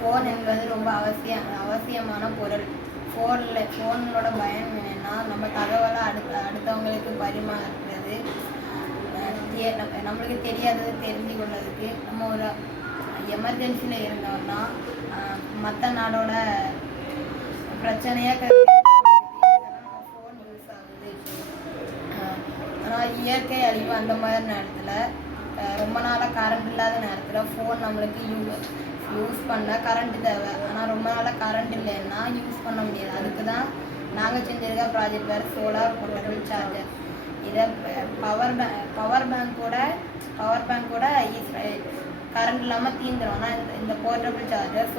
Phone என்பது ரொம்ப அவசியமான பொருள். ஃபோனோட பயன் என்னென்னா, நம்ம தகவலை அடுத்தவங்களுக்கு பரிமாறுறது, நம்மளுக்கு தெரியாதது தெரிஞ்சு கொள்வதுக்கு, நம்ம ஒரு எமர்ஜென்சியில் இருந்தோம்னா மற்ற நாடோட பிரச்சனையாக நம்ம ஃபோன் யூஸ் ஆகுது. ஆனால் இயற்கை அழிவு அந்த மாதிரி நேரத்தில், ரொம்ப நாளாக கரண்ட் இல்லாத நேரத்தில் ஃபோன் நம்மளுக்கு யூஸ் பண்ண கரண்ட் தேவை. ஆனால் ரொம்ப நாளாக கரண்ட் இல்லைன்னா யூஸ் பண்ண முடியாது. அதுக்கு தான் நாங்கள் செஞ்சுருக்க ப்ராஜெக்ட் வேறு சோலார் போர்ட்டபிள் சார்ஜர். இதை பவர் பேங்க் கூட கரண்ட் இல்லாமல் தீந்துடும். ஆனால் இந்த போர்ட்டபிள் சார்ஜர்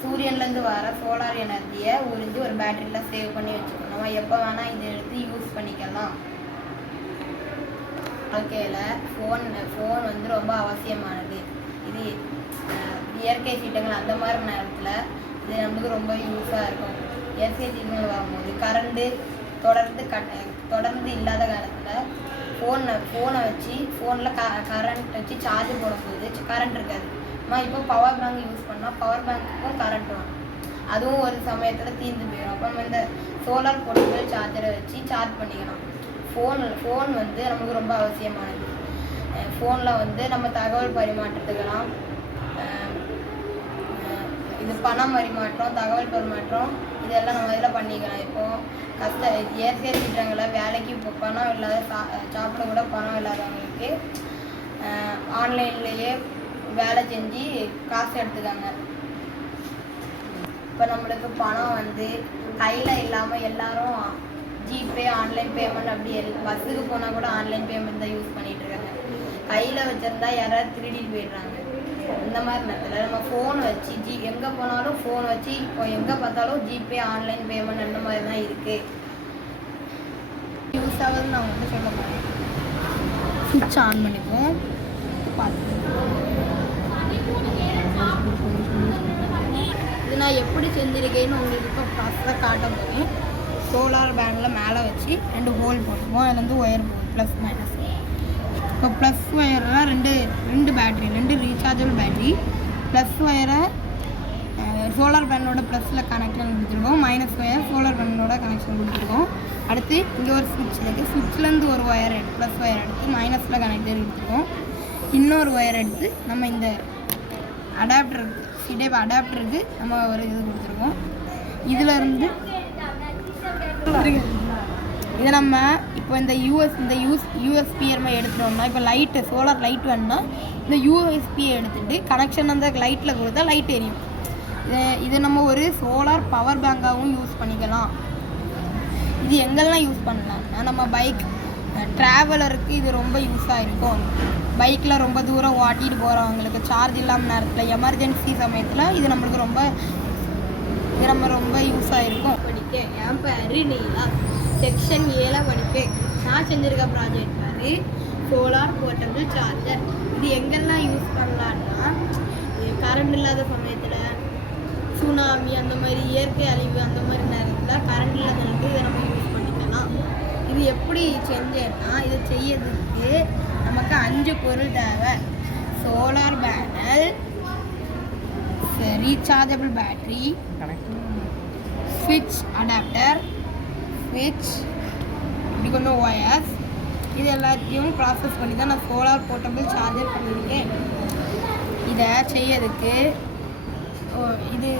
சூரியன்லேருந்து வர சோலார் எனர்ஜியை உறிஞ்சி ஒரு பேட்டரியில் சேவ் பண்ணி வச்சுக்கணும். நம்ம எப்போ வேணால் இதை எடுத்து யூஸ் பண்ணிக்கலாம். வாழ்க்கையில் ஃபோன் வந்து ரொம்ப அவசியமானது. இது இயற்கை சீட்டங்கள் அந்த மாதிரி நேரத்தில் இது நமக்கு ரொம்ப யூஸாக இருக்கும். இயற்கை சீட்டங்கள் வரும்போது கரண்ட்டு தொடர்ந்து இல்லாத காலத்தில் ஃபோனில் கரண்ட் வச்சு சார்ஜ் போடும்போது கரண்ட் இருக்காது. ஆனால் இப்போ பவர் பேங்க் யூஸ் பண்ணால் பவர் பேங்க்குக்கும் கரண்ட் வரும். அதுவும் ஒரு சமயத்தில் தீர்ந்து போயிடும். அப்போ நம்ம இந்த சோலார் போர்ட்டபிள் சார்ஜரை வச்சு சார்ஜ் பண்ணிக்கலாம். ஃபோன் வந்து நமக்கு ரொம்ப அவசியமானது. ஃபோனில் வந்து நம்ம தகவல் பரிமாற்றத்துக்கெல்லாம் இது பணம் பரிமாற்றம், தகவல் பரிமாற்றம் இதெல்லாம் நம்ம இதில் பண்ணிக்கலாம். இப்போது இயற்கை திட்டங்களை வேலைக்கு இப்போ பணம் இல்லாத சாப்பிட கூட பணம் இல்லாதவங்களுக்கு ஆன்லைன்லேயே வேலை செஞ்சு காசு எடுத்துக்காங்க. இப்போ நம்மளுக்கு பணம் வந்து கையில் இல்லாமல் எல்லாரும் ஜிபே, ஆன்லைன் பேமெண்ட் அப்படி பஸ்ஸுக்கு போனால் கூட ஆன்லைன் பேமெண்ட் தான் யூஸ் பண்ணிகிட்ருக்காங்க. கையில் வச்சுருந்தா யாராவது திருடிட்டு போயிடுறாங்க. இந்த மாதிரி நேரத்தில் நம்ம ஃபோன் வச்சு எங்கே போனாலும் ஃபோன் வச்சு இப்போ எங்கே பார்த்தாலும் ஜிபே, ஆன்லைன் பேமெண்ட் அந்த மாதிரி தான் இருக்குது. யூஸ் ஆகுதுன்னு நான் வந்து சொல்ல மாட்டேன். சுவிட்ச் ஆன் பண்ணிப்போம். இது நான் எப்படி செஞ்சுருக்கேன்னு உங்களுக்கு இப்போ ப்ராசஸாக காட்ட போகிறேன். சோலார் பேண்டில் மேலே வச்சு 2 ஹோல் போட்டுப்போம். அதில் வந்து ஒயர் போகும் ப்ளஸ் மைனஸ். இப்போ ப்ளஸ் ஒயரில் ரெண்டு பேட்ரி, 2 ரீசார்ஜபிள் பேட்ரி. ப்ளஸ் ஒயரை சோலார் பேனோட ப்ளஸில் கனெக்ஷன் கொடுத்துருக்கோம். மைனஸ் ஒயர் சோலார் பேனோட கனெக்ஷன் கொடுத்துருக்கோம். அடுத்து இங்கே ஒரு ஸ்விட்ச் இருக்குது. ஸ்விட்ச்லேருந்து ஒரு ஒயர் ப்ளஸ் ஒயர் எடுத்து மைனஸில் கனெக்டர் கொடுத்துருக்கோம். இன்னொரு ஒயர் எடுத்து நம்ம இந்த அடாப்டருக்கு நம்ம ஒரு இது கொடுத்துருக்கோம். இதில் இதை நம்ம இப்போ இந்த யூஎஸ்பி நம்ம எடுத்துட்டோம்னா, இப்போ சோலார் லைட் வேணும்னா இந்த யூஎஸ்பியை எடுத்துகிட்டு கனெக்ஷன் அந்த லைட்டில் கொடுத்தா லைட் எரியும். இதை நம்ம ஒரு சோலார் பவர் பேங்காகவும் யூஸ் பண்ணிக்கலாம். இது எங்கெல்லாம் யூஸ் பண்ணலாம்னா, நம்ம பைக் ட்ராவலருக்கு இது ரொம்ப யூஸாக இருக்கும். பைக்கில் ரொம்ப தூரம் ஓட்டிகிட்டு போகிறவங்களுக்கு சார்ஜ் இல்லாமல் நேரத்தில் எமர்ஜென்சி சமயத்தில் இது நம்மளுக்கு ரொம்ப யூஸாக இருக்கும். படித்தேன். என் பேர் நீலா, செக்ஷன் 7 படிப்பேன். நான் செஞ்சுருக்க ப்ராஜெக்ட் பேர் சோலார் போர்ட்டபிள் சார்ஜர். இது எங்கெல்லாம் யூஸ் பண்ணலான்னா, கரண்ட் இல்லாத சமயத்தில், சுனாமி அந்த மாதிரி இயற்கை அழிவு அந்த மாதிரி நேரத்தில் கரண்ட் இல்லாத நேரத்தில் இதை நம்ம யூஸ் பண்ணிக்கலாம். இது எப்படி செஞ்சேன்னா, இதை செய்யறதுக்கு நமக்கு 5 பொருள் தேவை. சோலார் பேனல், ரீசார்ஜபிள் பேட்டரி, ஸ்விட்ச் அடாப்டர், இப்படி கொஞ்சம் ஒயர்ஸ். இது எல்லாத்தையும் ப்ராசஸ் பண்ணி தான் நான் சோலார் போர்ட்டபிள் சார்ஜர் பண்ணியிருக்கேன். இதை செய்யறதுக்கு இது